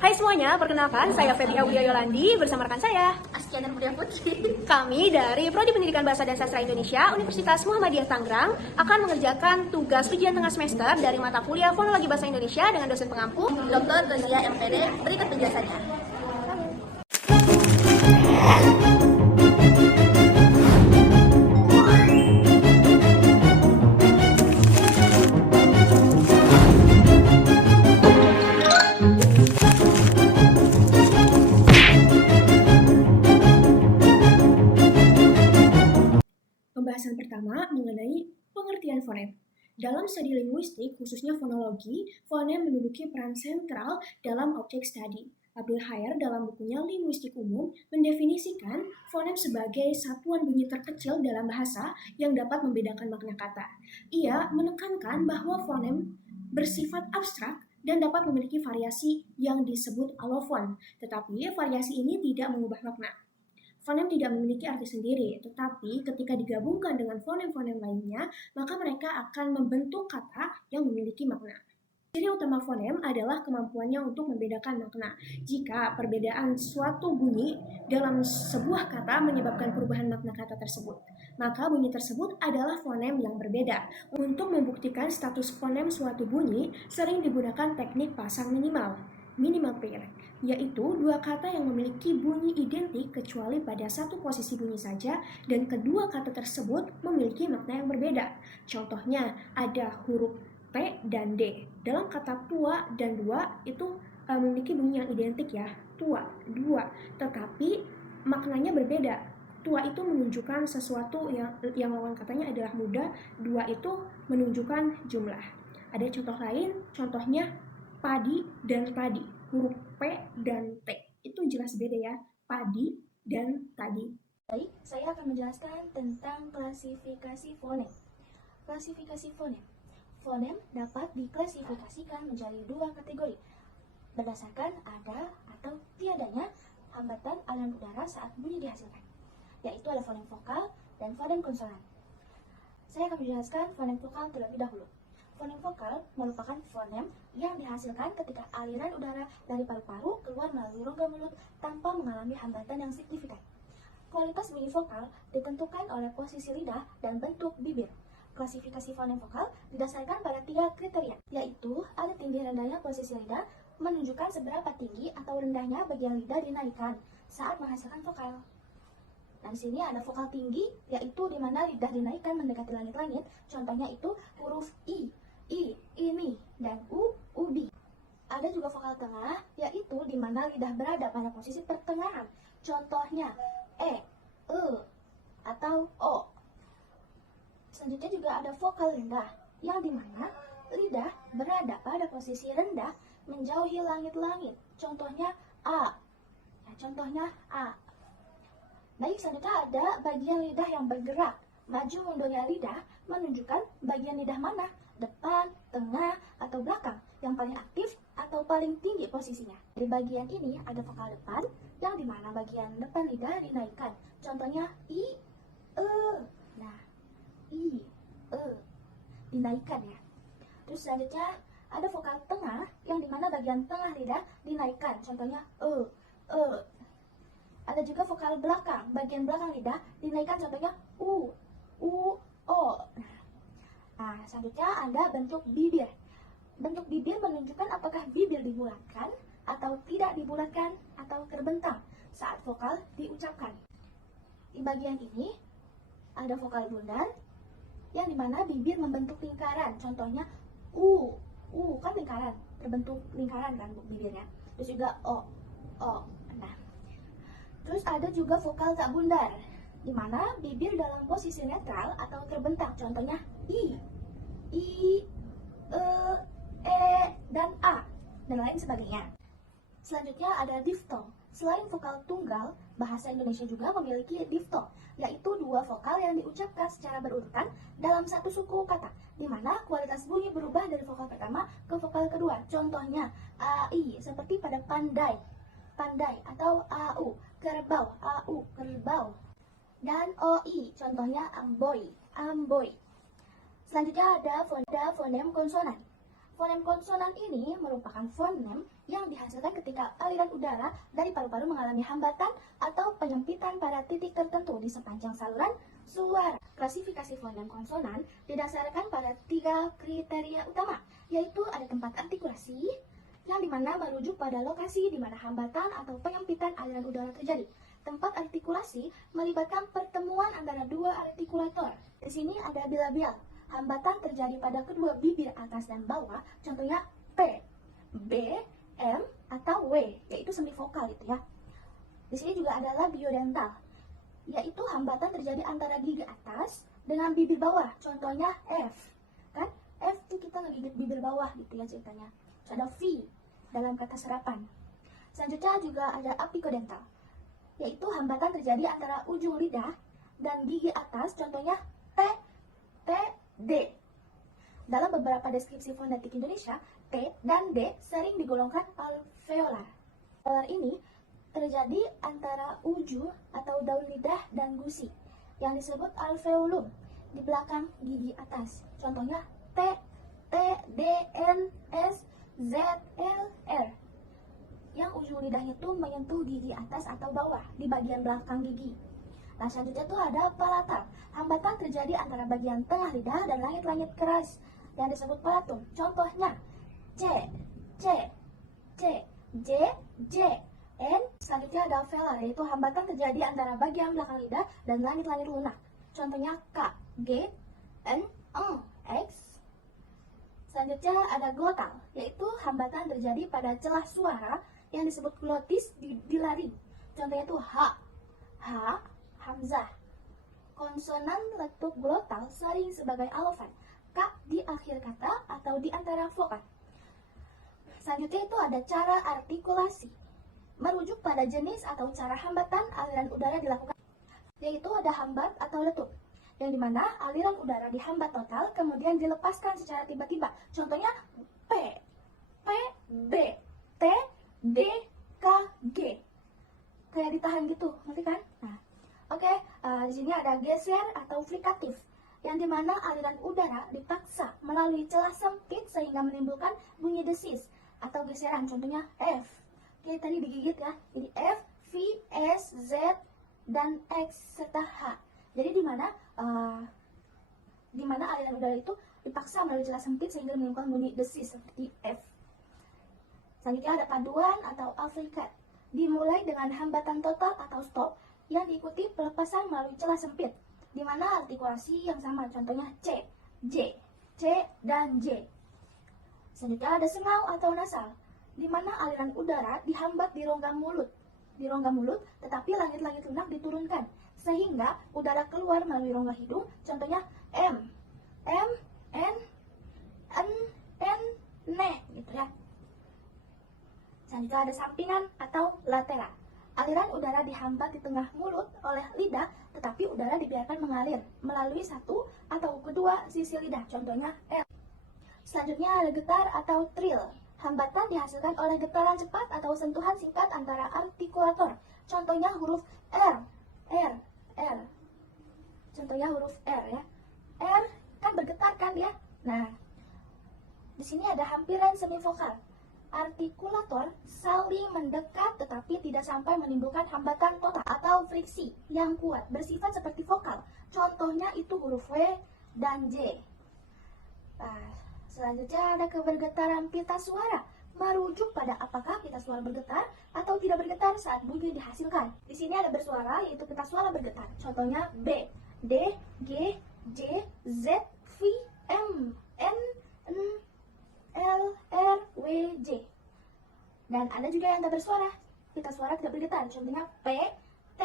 Hai semuanya, perkenalkan saya Feby Aulia Yolandi bersama rekan saya Astiana Budia Putri. Kami dari Prodi Pendidikan Bahasa dan Sastra Indonesia Universitas Muhammadiyah Tangerang akan mengerjakan tugas ujian tengah semester dari mata kuliah Fonologi Bahasa Indonesia dengan dosen pengampu Dr. Gozia MPD. Berikut penjelasannya. Pembahasan pertama mengenai pengertian fonem. Dalam studi linguistik, khususnya fonologi, fonem menduduki peran sentral dalam objek studi. Abdul Khair dalam bukunya Linguistik Umum mendefinisikan fonem sebagai satuan bunyi terkecil dalam bahasa yang dapat membedakan makna kata. Ia menekankan bahwa fonem bersifat abstrak dan dapat memiliki variasi yang disebut alofon, tetapi variasi ini tidak mengubah makna. Fonem tidak memiliki arti sendiri, tetapi ketika digabungkan dengan fonem-fonem lainnya, maka mereka akan membentuk kata yang memiliki makna. Ciri utama fonem adalah kemampuannya untuk membedakan makna. Jika perbedaan suatu bunyi dalam sebuah kata menyebabkan perubahan makna kata tersebut, maka bunyi tersebut adalah fonem yang berbeda. Untuk membuktikan status fonem suatu bunyi, sering digunakan teknik pasang minimal pair, yaitu dua kata yang memiliki bunyi identik kecuali pada satu posisi bunyi saja dan kedua kata tersebut memiliki makna yang berbeda. Contohnya ada huruf T dan D. Dalam kata tua dan dua itu memiliki bunyi yang identik ya, tua, dua, tetapi maknanya berbeda. Tua itu menunjukkan sesuatu yang lawan katanya adalah muda, dua itu menunjukkan jumlah. Ada contoh lain, contohnya padi dan tadi, huruf P dan T itu jelas beda ya, padi dan tadi. Baik, saya akan menjelaskan tentang klasifikasi fonem. Klasifikasi fonem. Fonem dapat diklasifikasikan menjadi dua kategori berdasarkan ada atau tiadanya hambatan aliran udara saat bunyi dihasilkan, yaitu ada fonem vokal dan fonem konsonan. Saya akan menjelaskan fonem vokal terlebih dahulu. Fonem vokal merupakan fonem yang dihasilkan ketika aliran udara dari paru-paru keluar melalui rongga mulut tanpa mengalami hambatan yang signifikan. Kualitas bunyi vokal ditentukan oleh posisi lidah dan bentuk bibir. Klasifikasi fonem vokal didasarkan pada 3 kriteria, yaitu ada tinggi rendahnya posisi lidah, menunjukkan seberapa tinggi atau rendahnya bagian lidah dinaikkan saat menghasilkan vokal. Nah, di sini ada vokal tinggi, yaitu di mana lidah dinaikkan mendekati langit-langit. Contohnya itu huruf I, ini, dan ubi. Ada juga vokal tengah, yaitu di mana lidah berada pada posisi pertengahan. Contohnya E, atau O. Selanjutnya juga ada vokal rendah, yang di mana lidah berada pada posisi rendah menjauhi langit-langit. Contohnya A. Baik, selanjutnya ada bagian lidah yang bergerak. Maju mundurnya lidah menunjukkan bagian lidah mana, depan, tengah, atau belakang, yang paling aktif atau paling tinggi posisinya. Di bagian ini ada vokal depan, yang dimana bagian depan lidah dinaikkan. Contohnya I, Nah, I, dinaikkan ya. Terus selanjutnya ada vokal tengah, yang dimana bagian tengah lidah dinaikkan. Contohnya Ada juga vokal belakang, bagian belakang lidah dinaikkan. Contohnya U, O. Nah, selanjutnya ada bentuk bibir. Bentuk bibir menunjukkan apakah bibir dibulatkan atau tidak dibulatkan atau terbentang saat vokal diucapkan. Di bagian ini ada vokal bundar, yang dimana bibir membentuk lingkaran. Contohnya U kan lingkaran, terbentuk lingkaran kan bibirnya. Terus juga O. Nah, terus ada juga vokal tak bundar, di mana bibir dalam posisi netral atau terbentang. Contohnya I, dan A, dan lain sebagainya. Selanjutnya ada diftong. Selain vokal tunggal, bahasa Indonesia juga memiliki diftong, yaitu dua vokal yang diucapkan secara berurutan dalam satu suku kata, di mana kualitas bunyi berubah dari vokal pertama ke vokal kedua. Contohnya AI, seperti pada pandai, atau AU, kerbau. Dan OI, contohnya amboy. Selanjutnya ada fonem konsonan. Fonem konsonan ini merupakan fonem yang dihasilkan ketika aliran udara dari paru-paru mengalami hambatan atau penyempitan pada titik tertentu di sepanjang saluran suara. Klasifikasi fonem konsonan didasarkan pada 3 kriteria utama, yaitu ada tempat artikulasi, yang dimana merujuk pada lokasi di mana hambatan atau penyempitan aliran udara terjadi. Tempat artikulasi melibatkan pertemuan antara dua artikulator. Di sini ada bilabial. Hambatan terjadi pada kedua bibir atas dan bawah, contohnya P, B, M, atau W, yaitu sendi vokal itu ya. Di sini juga ada labiodental, yaitu hambatan terjadi antara gigi atas dengan bibir bawah, contohnya F. Kan F itu kita ngegigit bibir bawah gitu ya ceritanya. Terus ada V dalam kata serapan. Selanjutnya juga ada apicodental, yaitu hambatan terjadi antara ujung lidah dan gigi atas, contohnya T, T, D. Dalam beberapa deskripsi fonetik Indonesia, T dan D sering digolongkan alveolar. Alveolar ini terjadi antara ujung atau daun lidah dan gusi, yang disebut alveolum di belakang gigi atas. Contohnya T, T, D, N, S, Z, L, R. Yang ujung lidahnya itu menyentuh gigi atas atau bawah di bagian belakang gigi. Nah, selanjutnya tuh ada palatal. Hambatan terjadi antara bagian tengah lidah dan langit-langit keras yang disebut palatum. Contohnya C, C, C, J, J, N. Selanjutnya ada velar, yaitu hambatan terjadi antara bagian belakang lidah dan langit-langit lunak. Contohnya K, G, N, X. Selanjutnya ada glotal, yaitu hambatan terjadi pada celah suara yang disebut glotis di laring. Contohnya tuh H, H, hamzah. Konsonan letuk glotal sering sebagai alofan, K di akhir kata atau di antara vokal. Selanjutnya itu ada cara artikulasi, merujuk pada jenis atau cara hambatan aliran udara dilakukan, yaitu ada hambat atau letup, yang dimana aliran udara dihambat total kemudian dilepaskan secara tiba-tiba. Contohnya P, P, B, T, D, K, G. Kayak ditahan gitu, ngerti kan? Nah, oke, di sini ada geser atau frikatif, yang dimana aliran udara dipaksa melalui celah sempit sehingga menimbulkan bunyi desis atau geseran. Contohnya F. Oke, tadi digigit ya. Jadi F, V, S, Z, dan X serta H. Jadi di mana aliran udara itu dipaksa melalui celah sempit sehingga menimbulkan bunyi desis seperti F. Selanjutnya ada paduan atau affricat. Dimulai dengan hambatan total atau stop yang diikuti pelepasan melalui celah sempit, di mana artikulasi yang sama, contohnya C, J, C, dan J. Selanjutnya ada sengau atau nasal, di mana aliran udara dihambat di rongga mulut, tetapi langit-langit lunak diturunkan, sehingga udara keluar melalui rongga hidung, contohnya M, M, N, N, gitu ya. Selanjutnya ada sampingan atau latera. Aliran udara dihambat di tengah mulut oleh lidah, tetapi udara dibiarkan mengalir melalui satu atau kedua sisi lidah, contohnya L. Selanjutnya ada getar atau trill. Hambatan dihasilkan oleh getaran cepat atau sentuhan singkat antara artikulator, contohnya huruf R, R, R. Contohnya huruf R ya. R kan bergetar kan ya. Nah, di sini ada hampiran semivokal. Artikulator saling mendekat tetapi tidak sampai menimbulkan hambatan total atau friksi yang kuat, bersifat seperti vokal. Contohnya itu huruf W dan J. Nah, selanjutnya ada kebergetaran pita suara, merujuk pada apakah pita suara bergetar atau tidak bergetar saat bunyi dihasilkan. Di sini ada bersuara, yaitu pita suara bergetar. Contohnya B, D, G, J, Z, V, M, N, L, R, W, J. Dan ada juga yang tak bersuara, pita suara tidak bergetar, contohnya P, T,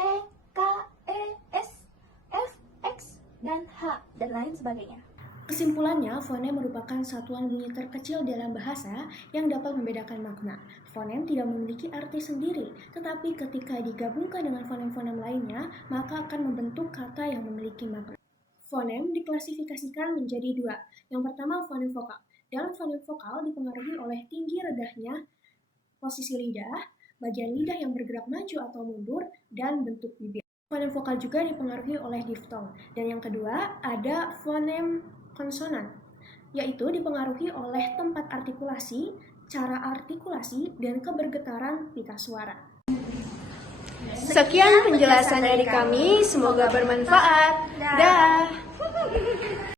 K, E, S, F, X, dan H, dan lain sebagainya. Kesimpulannya, fonem merupakan satuan bunyi terkecil dalam bahasa yang dapat membedakan makna. Fonem tidak memiliki arti sendiri, tetapi ketika digabungkan dengan fonem-fonem lainnya, maka akan membentuk kata yang memiliki makna. Fonem diklasifikasikan menjadi dua. Yang pertama, fonem vokal. Dalam fonem vokal dipengaruhi oleh tinggi rendahnya posisi lidah, bagian lidah yang bergerak maju atau mundur, dan bentuk bibir. Fonem vokal juga dipengaruhi oleh diftong. Dan yang kedua, ada fonem konsonan. yaitu dipengaruhi oleh tempat artikulasi, cara artikulasi, dan kebergetaran pita suara. Sekian penjelasan dari kami, semoga bermanfaat. Dah.